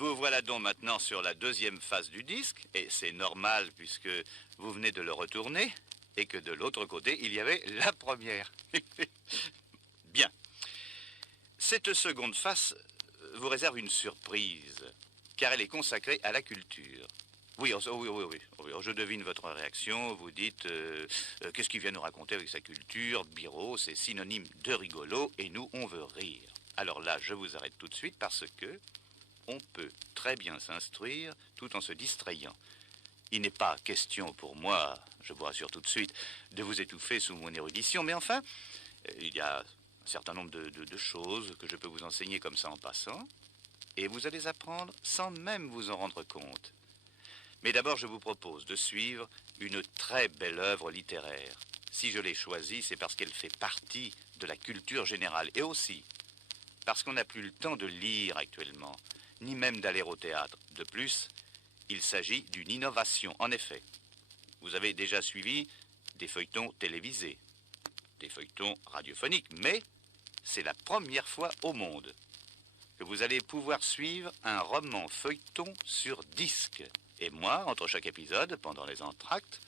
Vous voilà donc maintenant sur la deuxième face du disque, et c'est normal puisque vous venez de le retourner, et que de l'autre côté, il y avait la première. Bien. Cette seconde face vous réserve une surprise, car elle est consacrée à la culture. Oui, je devine votre réaction. Vous dites, qu'est-ce qu'il vient nous raconter avec sa culture? Biro, c'est synonyme de rigolo, et nous, on veut rire. Alors là, je vous arrête tout de suite parce que on peut très bien s'instruire tout en se distrayant. Il n'est pas question pour moi, je vous rassure tout de suite, de vous étouffer sous mon érudition, mais enfin, il y a un certain nombre de choses que je peux vous enseigner comme ça en passant, et vous allez apprendre sans même vous en rendre compte. Mais d'abord, je vous propose de suivre une très belle œuvre littéraire. Si je l'ai choisie, c'est parce qu'elle fait partie de la culture générale, et aussi parce qu'on n'a plus le temps de lire actuellement, ni même d'aller au théâtre. De plus, il s'agit d'une innovation. En effet, vous avez déjà suivi des feuilletons télévisés, des feuilletons radiophoniques, mais c'est la première fois au monde que vous allez pouvoir suivre un roman feuilleton sur disque. Et moi, entre chaque épisode, pendant les entr'actes,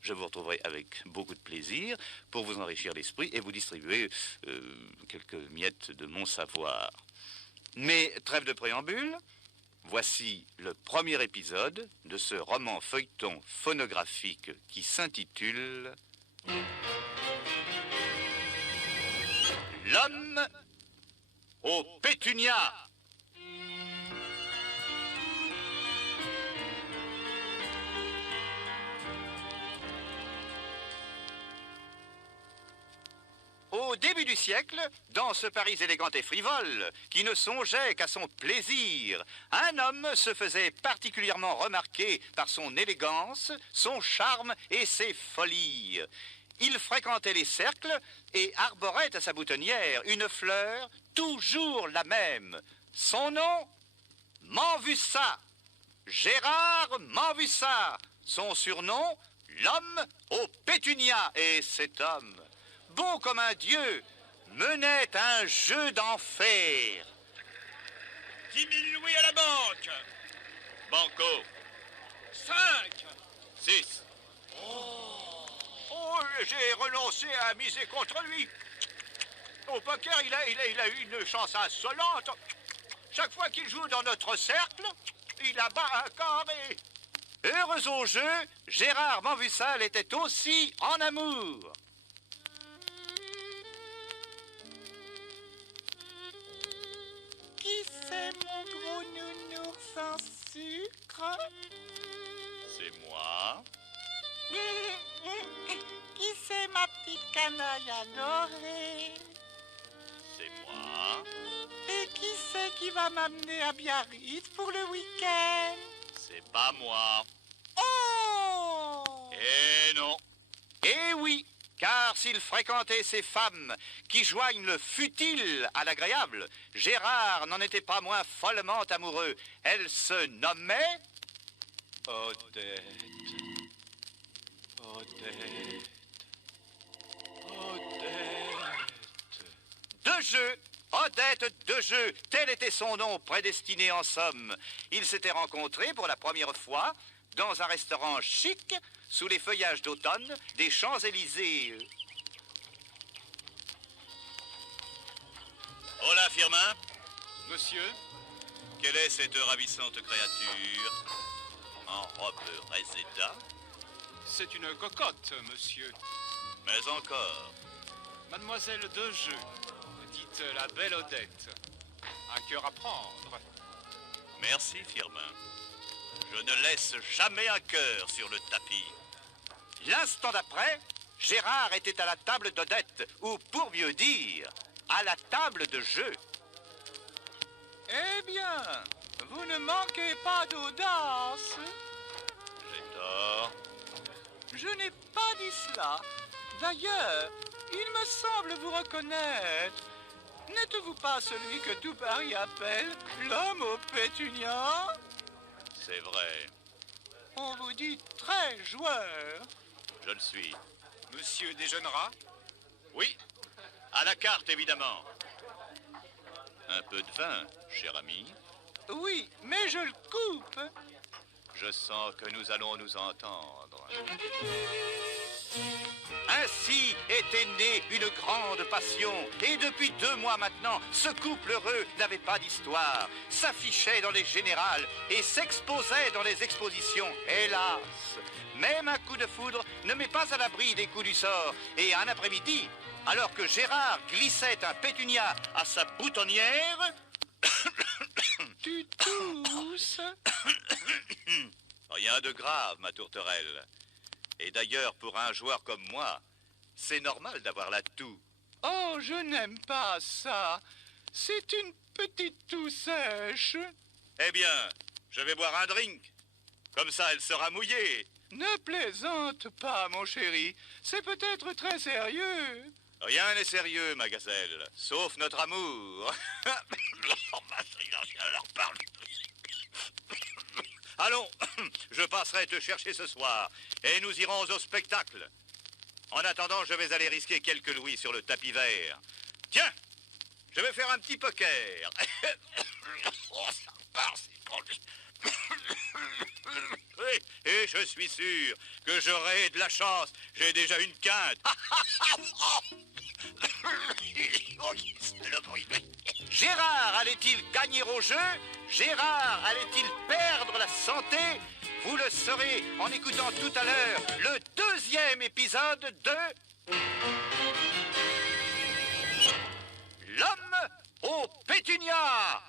je vous retrouverai avec beaucoup de plaisir pour vous enrichir l'esprit et vous distribuer quelques miettes de mon savoir. Mais trêve de préambule, voici le premier épisode de ce roman feuilleton phonographique qui s'intitule L'homme aux pétunias. Au début du siècle, dans ce Paris élégant et frivole, qui ne songeait qu'à son plaisir, un homme se faisait particulièrement remarquer par son élégance, son charme et ses folies. Il fréquentait les cercles et arborait à sa boutonnière une fleur toujours la même. Son nom, Manvussa. Gérard Manvussa. Son surnom, l'homme aux pétunias. Et cet homme, beau comme un dieu, menait un jeu d'enfer. 10 000 louis à la banque. Banco. 5. 6. Oh, j'ai renoncé à miser contre lui. Au poker, il a eu une chance insolente. Chaque fois qu'il joue dans notre cercle, il abat un carré. Heureux au jeu, Gérard Manvussal était aussi en amour. Qui c'est mon gros nounours sans sucre? C'est moi. Qui c'est ma petite canaille adorée? C'est moi. Et qui c'est qui va m'amener à Biarritz pour le week-end? C'est pas moi. Oh! Eh non. Eh oui, car s'il fréquentait ces femmes qui joignent le futile à l'agréable, Gérard n'en était pas moins follement amoureux. Elle se nommait Odette. Odette. Odette. De jeu. Odette de jeu, tel était son nom prédestiné en somme. Ils s'étaient rencontrés pour la première fois dans un restaurant chic sous les feuillages d'automne des Champs-Élysées. Hola, Firmin. Monsieur, Quelle est cette ravissante créature en robe Reseda? c'est une cocotte, monsieur. Mais encore. Mademoiselle Dejeu, dite la belle Odette. Un cœur à prendre. Merci, Firmin. Je ne laisse jamais un cœur sur le tapis. L'instant d'après, Gérard était à la table d'Odette, ou pour mieux dire, à la table de jeu. Eh bien, vous ne manquez pas d'audace. J'ai tort. Je n'ai pas dit cela. D'ailleurs, il me semble vous reconnaître. N'êtes-vous pas celui que tout Paris appelle l'homme aux pétunias? C'est vrai, On vous dit très joueur. je le suis. Monsieur déjeunera? Oui, à la carte, évidemment. Un peu de vin, cher ami. Oui, mais je Je sens que nous allons nous entendre. Ainsi était née une grande passion. Et depuis 2 mois maintenant, ce couple heureux n'avait pas d'histoire, s'affichait dans les générales et s'exposait dans les expositions. Hélas, même un coup de foudre ne met pas à l'abri des coups du sort. Et un après-midi, alors que Gérard glissait un pétunia à sa boutonnière... Tu tousses? Rien de grave, ma tourterelle. Et d'ailleurs, pour un joueur comme moi, c'est normal d'avoir la toux. Oh, je n'aime pas ça. C'est une petite toux sèche. Eh bien, je vais boire un drink. Comme ça, elle sera mouillée. Ne plaisante pas, mon chéri. C'est peut-être très sérieux. Rien n'est sérieux, ma gazelle, sauf notre amour. Allons, je passerai te chercher ce soir et nous irons au spectacle. En attendant, je vais aller risquer quelques louis sur le tapis vert. Tiens, je vais faire un petit poker. Oh, ça part, c'est con. Et je suis sûr que j'aurai de la chance. J'ai déjà une quinte. Gérard allait-il gagner au jeu? Gérard allait-il perdre la santé? Vous le saurez en écoutant tout à l'heure le 2e épisode de... L'homme au pétunia.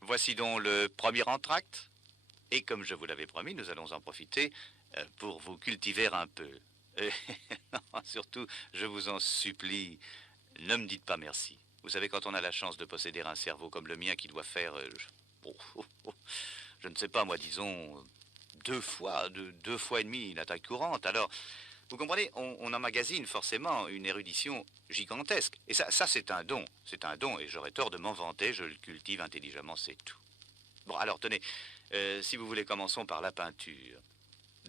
Voici donc le premier entracte. Et comme je vous l'avais promis, nous allons en profiter pour vous cultiver un peu. Non, surtout, je vous en supplie, ne me dites pas merci. Vous savez, quand on a la chance de posséder un cerveau comme le mien qui doit faire, je ne sais pas, moi, disons, 2 fois et demi la taille courante. Alors, vous comprenez, on emmagasine forcément une érudition gigantesque. Et ça c'est un don. C'est un don, et j'aurais tort de m'en vanter, je le cultive intelligemment, c'est tout. Bon, alors, tenez, si vous voulez, commençons par la peinture.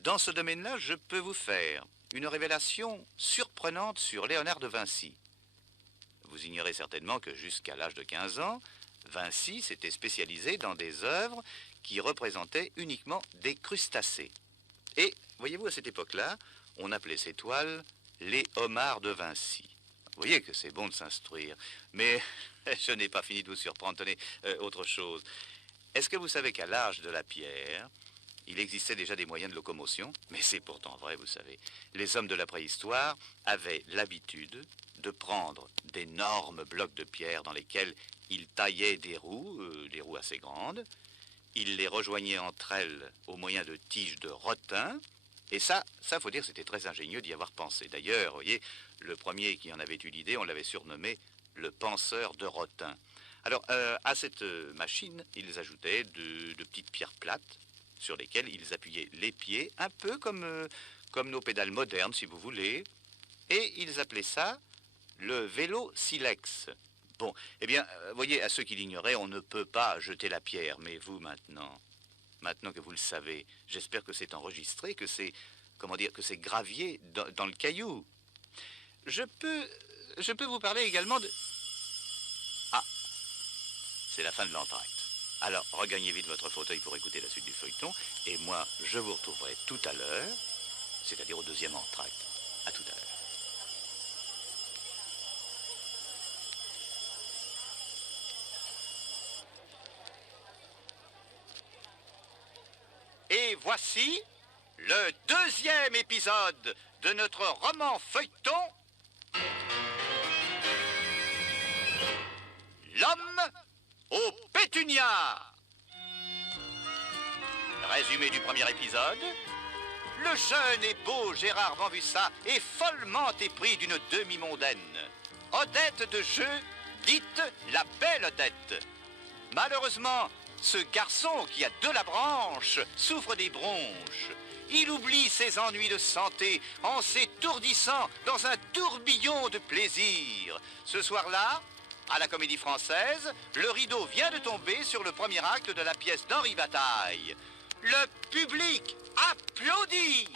Dans ce domaine-là, je peux vous faire une révélation surprenante sur Léonard de Vinci. Vous ignorez certainement que jusqu'à l'âge de 15 ans, Vinci s'était spécialisé dans des œuvres qui représentaient uniquement des crustacés. Et, voyez-vous, à cette époque-là, on appelait ces toiles les homards de Vinci. Vous voyez que c'est bon de s'instruire. Mais je n'ai pas fini de vous surprendre. Tenez, autre chose. Est-ce que vous savez qu'à l'âge de la pierre, il existait déjà des moyens de locomotion? Mais c'est pourtant vrai, vous savez. Les hommes de la préhistoire avaient l'habitude de prendre d'énormes blocs de pierre dans lesquels ils taillaient des roues assez grandes. Ils les rejoignaient entre elles au moyen de tiges de rotin. Et ça, faut dire, c'était très ingénieux d'y avoir pensé. D'ailleurs, vous voyez, le premier qui en avait eu l'idée, on l'avait surnommé le penseur de rotin. Alors, à cette machine, ils ajoutaient de petites pierres plates sur lesquelles ils appuyaient les pieds, un peu comme nos pédales modernes, si vous voulez. Et ils appelaient ça le vélo silex. Bon, eh bien, voyez, à ceux qui l'ignoraient, on ne peut pas jeter la pierre. Mais vous, maintenant que vous le savez, j'espère que c'est enregistré, que c'est, que c'est gravé dans le caillou. Je peux vous parler également de... Ah, c'est la fin de l'entracte. Alors, regagnez vite votre fauteuil pour écouter la suite du feuilleton, et moi, je vous retrouverai tout à l'heure, c'est-à-dire au 2e entracte. À tout à l'heure. Et voici le 2e épisode de notre roman feuilleton L'homme au pétunia. Résumé du premier épisode. Le jeune et beau Gérard Bambussat est follement épris d'une demi-mondaine. Odette de jeu, dite la belle Odette. Malheureusement, ce garçon qui a de la branche souffre des bronches. Il oublie ses ennuis de santé en s'étourdissant dans un tourbillon de plaisir. Ce soir-là, à la Comédie Française, le rideau vient de tomber sur le premier acte de la pièce d'Henri Bataille. Le public applaudit.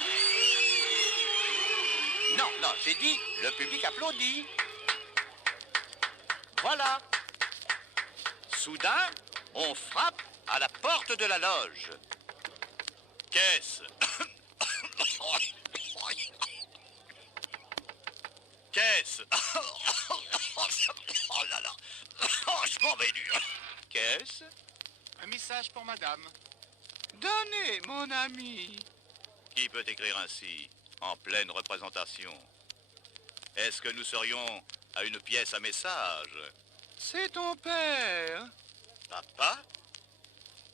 Non, j'ai dit le public applaudit. Voilà. Soudain, on frappe à la porte de la loge. Qu'est-ce? Qu'est-ce? Oh là là. Oh, je m'en vais du... Qu'est-ce? Un message pour madame. Donnez, mon ami. Qui peut écrire ainsi, en pleine représentation? Est-ce que nous serions à une pièce à message? C'est ton père. Papa?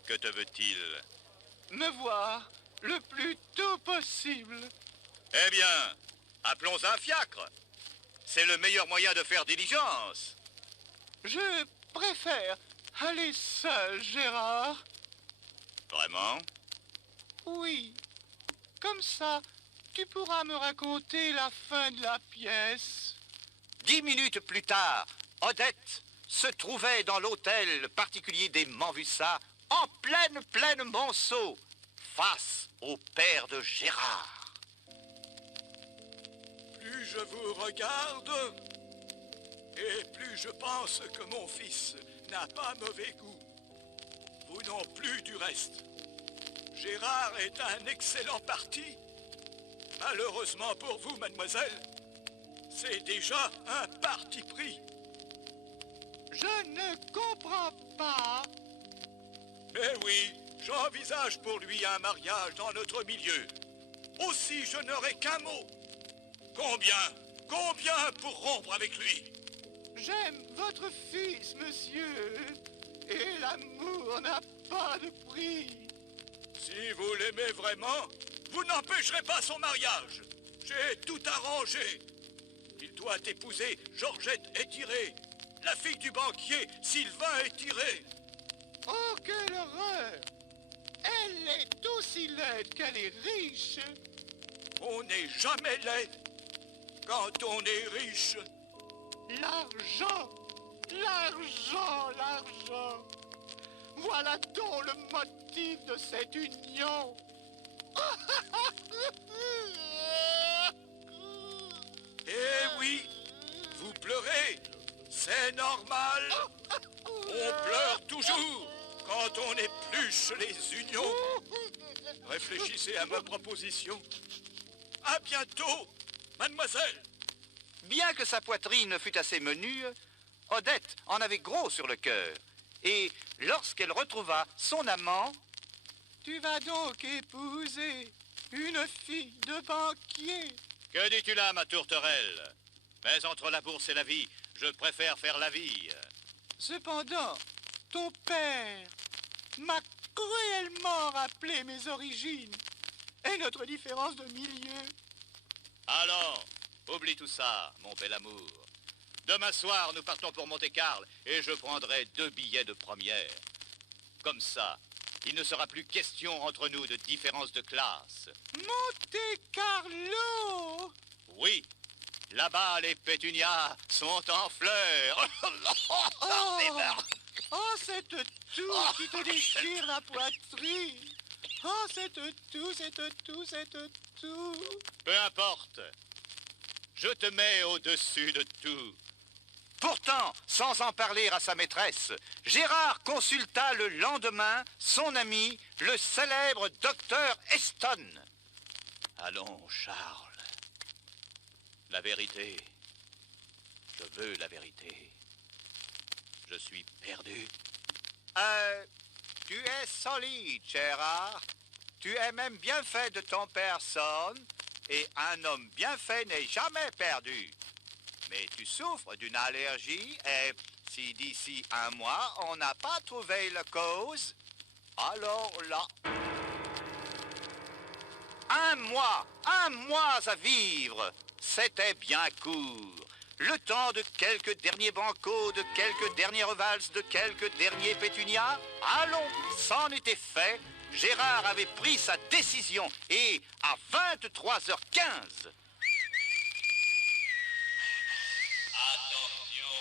Que te veut-il? Me voir le plus tôt possible. Eh bien, appelons un fiacre. C'est le meilleur moyen de faire diligence. Je préfère aller seul, Gérard. Vraiment? Oui. Comme ça, tu pourras me raconter la fin de la pièce. 10 minutes plus tard, Odette se trouvait dans l'hôtel particulier des Manvussa, en pleine Monceau, face au père de Gérard. Plus je vous regarde, et plus je pense que mon fils n'a pas mauvais goût. Vous non plus du reste. Gérard est un excellent parti. Malheureusement pour vous, mademoiselle, c'est déjà un parti pris. Je ne comprends pas. Eh oui, j'envisage pour lui un mariage dans notre milieu. Aussi, je n'aurai qu'un mot. Combien pour rompre avec lui? J'aime votre fils, monsieur. Et l'amour n'a pas de prix. Si vous l'aimez vraiment, vous n'empêcherez pas son mariage. J'ai tout arrangé. Il doit épouser Georgette Étiré, la fille du banquier Sylvain Étiré. Oh, quelle horreur! Elle est aussi laide qu'elle est riche. On n'est jamais laid quand on est riche. L'argent, l'argent, l'argent. Voilà donc le motif de cette union. Eh oui, vous pleurez, c'est normal. On pleure toujours quand on épluche les unions. Réfléchissez à ma proposition. À bientôt, mademoiselle. Bien que sa poitrine fût assez menue, Odette en avait gros sur le cœur. Et lorsqu'elle retrouva son amant... Tu vas donc épouser une fille de banquier. Que dis-tu là, ma tourterelle? Mais entre la bourse et la vie, je préfère faire la vie. Cependant, ton père m'a cruellement rappelé mes origines et notre différence de milieu. Allons, oublie tout ça, mon bel amour. Demain soir, nous partons pour Monte-Carlo et je prendrai 2 billets de première. Comme ça, il ne sera plus question entre nous de différence de classe. Monte-Carlo! Oui, là-bas, les pétunias sont en fleurs. Oh, cette toux qui te déchire la poitrine. Oh, cette toux. Peu importe. Je te mets au-dessus de tout. Pourtant, sans en parler à sa maîtresse, Gérard consulta le lendemain son ami, le célèbre docteur Eston. Allons, Charles. La vérité. Je veux la vérité. Je suis perdu. Tu es solide, Gérard. Tu es même bien fait de ton personne. Et un homme bien fait n'est jamais perdu. Mais tu souffres d'une allergie et si d'ici un mois, on n'a pas trouvé la cause, alors là... Un mois à vivre, c'était bien court. Le temps de quelques derniers bancos, de quelques dernières valses, de quelques derniers pétunias. Allons, c'en était fait. Gérard avait pris sa décision et à 23h15... Attention,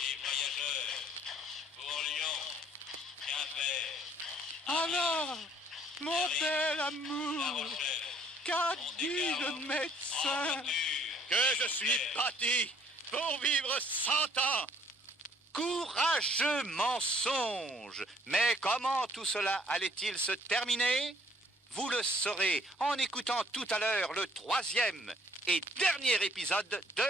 les voyageurs, pour Lyon, Quimper, Alors, mon bel amour, qu'a dit le médecin? que je suis bâti pour vivre 100 ans. Courageux mensonge! Mais comment tout cela allait-il se terminer? Vous le saurez en écoutant tout à l'heure le 3e et dernier épisode de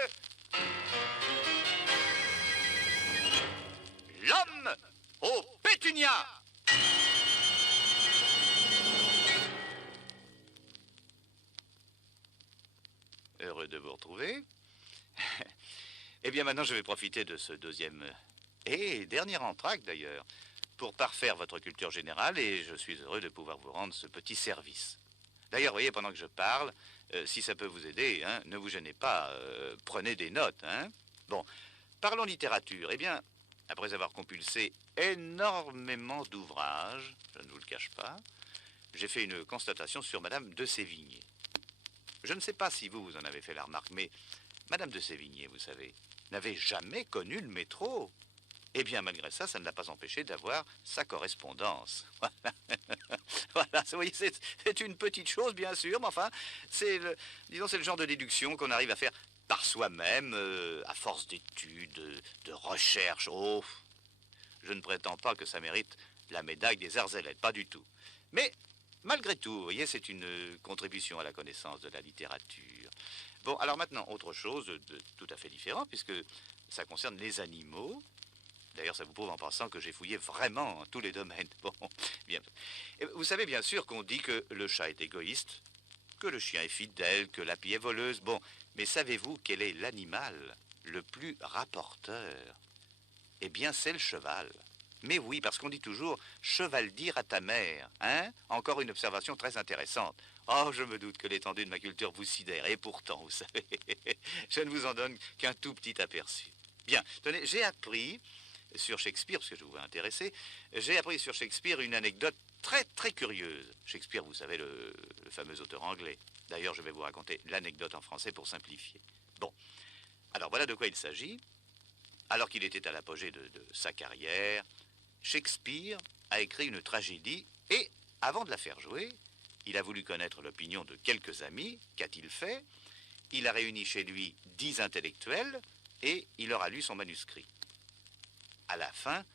L'homme aux pétunias. Heureux de vous retrouver. Eh bien, maintenant, je vais profiter de ce 2e et dernier entracte, d'ailleurs, pour parfaire votre culture générale, et je suis heureux de pouvoir vous rendre ce petit service. D'ailleurs, voyez, pendant que je parle, si ça peut vous aider, hein, ne vous gênez pas, prenez des notes. Hein. Bon, parlons littérature. Eh bien, après avoir compulsé énormément d'ouvrages, je ne vous le cache pas, j'ai fait une constatation sur Madame de Sévigné. Je ne sais pas si vous en avez fait la remarque, mais Madame de Sévigné, vous savez, n'avait jamais connu le métro. Eh bien, malgré ça, ça ne l'a pas empêché d'avoir sa correspondance. Voilà. Voilà, vous voyez, c'est une petite chose, bien sûr, mais enfin, c'est le genre de déduction qu'on arrive à faire par soi-même, à force d'études, de recherches. Oh, je ne prétends pas que ça mérite la médaille des arts et lettres, pas du tout. Mais, malgré tout, vous voyez, c'est une contribution à la connaissance de la littérature. Bon, alors maintenant, autre chose de tout à fait différent, puisque ça concerne les animaux. D'ailleurs, ça vous prouve en passant que j'ai fouillé vraiment tous les domaines. Bon, bien. Et vous savez bien sûr qu'on dit que le chat est égoïste, que le chien est fidèle, que la pie est voleuse. Bon, mais savez-vous quel est l'animal le plus rapporteur? Eh bien, c'est le cheval. Mais oui, parce qu'on dit toujours « cheval dire à ta mère ». Hein? Encore une observation très intéressante. Oh, je me doute que l'étendue de ma culture vous sidère. Et pourtant, vous savez, je ne vous en donne qu'un tout petit aperçu. Bien, tenez, j'ai appris sur Shakespeare, parce que je vous veux intéresser, j'ai appris sur Shakespeare une anecdote très, très curieuse. Shakespeare, vous savez, le fameux auteur anglais. D'ailleurs, je vais vous raconter l'anecdote en français pour simplifier. Bon, alors voilà de quoi il s'agit. Alors qu'il était à l'apogée de sa carrière, Shakespeare a écrit une tragédie et, avant de la faire jouer, il a voulu connaître l'opinion de quelques amis. Qu'a-t-il fait? Il a réuni chez lui 10 intellectuels et il leur a lu son manuscrit. À la fin,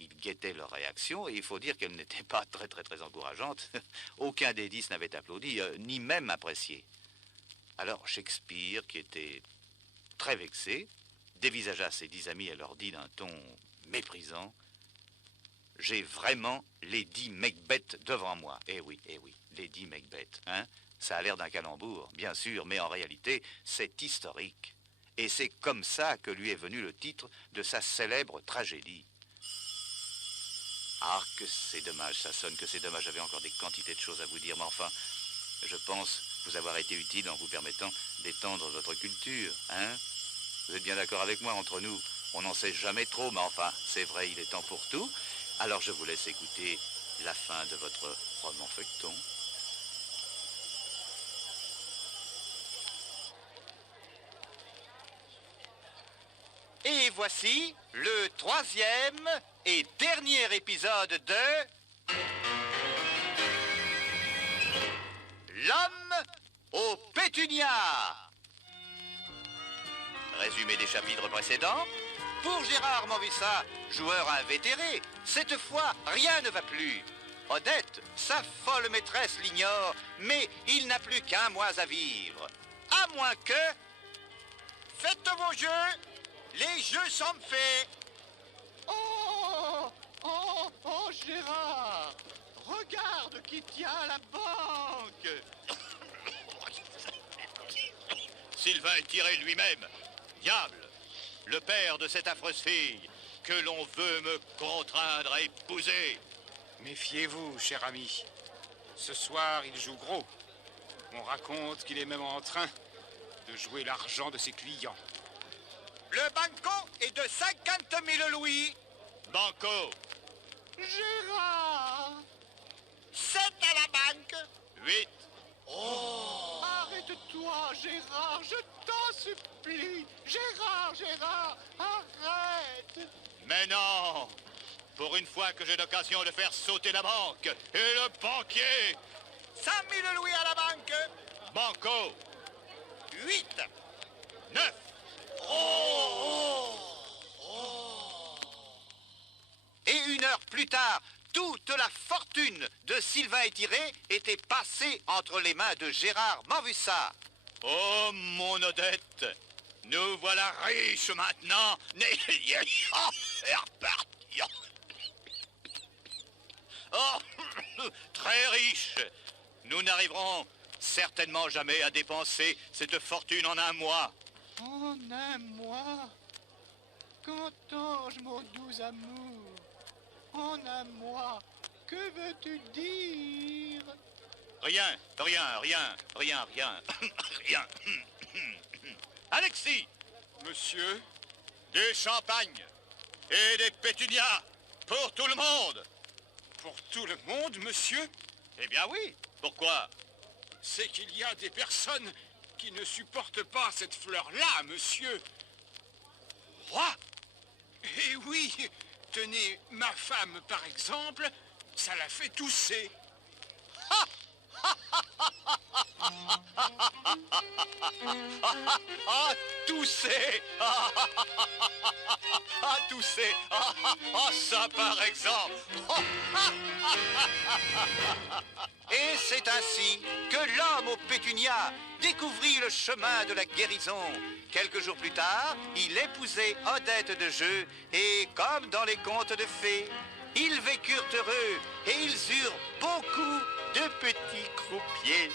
il guettait leur réaction et il faut dire qu'elle n'était pas très, très, très encourageante. Aucun des 10 n'avait applaudi, ni même apprécié. Alors Shakespeare, qui était très vexé, dévisagea ses 10 amis et leur dit d'un ton méprisant: « J'ai vraiment Lady Macbeth devant moi. » Eh oui, Lady Macbeth, hein? Ça a l'air d'un calembour, bien sûr, mais en réalité, c'est historique. Et c'est comme ça que lui est venu le titre de sa célèbre tragédie. Ah, que c'est dommage, ça sonne que c'est dommage. J'avais encore des quantités de choses à vous dire, mais enfin, je pense vous avoir été utile en vous permettant d'étendre votre culture, hein? Vous êtes bien d'accord avec moi, entre nous? On n'en sait jamais trop, mais enfin, c'est vrai, il est temps pour tout. Alors je vous laisse écouter la fin de votre roman feuilleton. Et voici le 3e et dernier épisode de L'homme aux pétunias. Résumé des chapitres précédents. Pour Gérard Morissa, joueur invétéré, cette fois, rien ne va plus. Odette, sa folle maîtresse, l'ignore, mais il n'a plus qu'1 mois à vivre. À moins que... Faites vos jeux. Les jeux sont faits. Oh, Gérard! Regarde qui tient la banque! Sylvain est tiré lui-même. Diable, le père de cette affreuse fille que l'on veut me contraindre à épouser. Méfiez-vous, cher ami. Ce soir, il joue gros. On raconte qu'il est même en train de jouer l'argent de ses clients. Le banco est de 50 000 louis. Banco. Gérard! 7 à la banque. 8. Arrête-toi, Gérard, je t'en supplie! Gérard, arrête! Mais non. Pour une fois que j'ai l'occasion de faire sauter la banque. Et le banquier. 100 000 louis à la banque. Banco. 8. 9. Oh! plus tard, toute la fortune de Sylvain Étiré était passée entre les mains de Gérard Manvussat. Oh, mon Odette, nous voilà riches maintenant. Oh, très riches. Nous n'arriverons certainement jamais à dépenser cette fortune en un mois. En un mois, qu'entends-je, mon doux amour? En un mois, que veux-tu dire? Rien. Rien. Alexis, Monsieur, du champagne et des pétunias pour tout le monde. pour tout le monde, monsieur, Eh bien oui, pourquoi? c'est qu'il y a des personnes qui ne supportent pas cette fleur-là, monsieur. Quoi? Eh oui, tenez, ma femme, par exemple, ça la fait tousser. Ah, tousser! Ah, tousser! Ah, ça par exemple! Et c'est ainsi que l'homme aux pétunias découvrit le chemin de la guérison. Quelques jours plus tard, il épousait Odette de Jeu et, comme dans les contes de fées, ils vécurent heureux et ils eurent beaucoup de petits croupiers.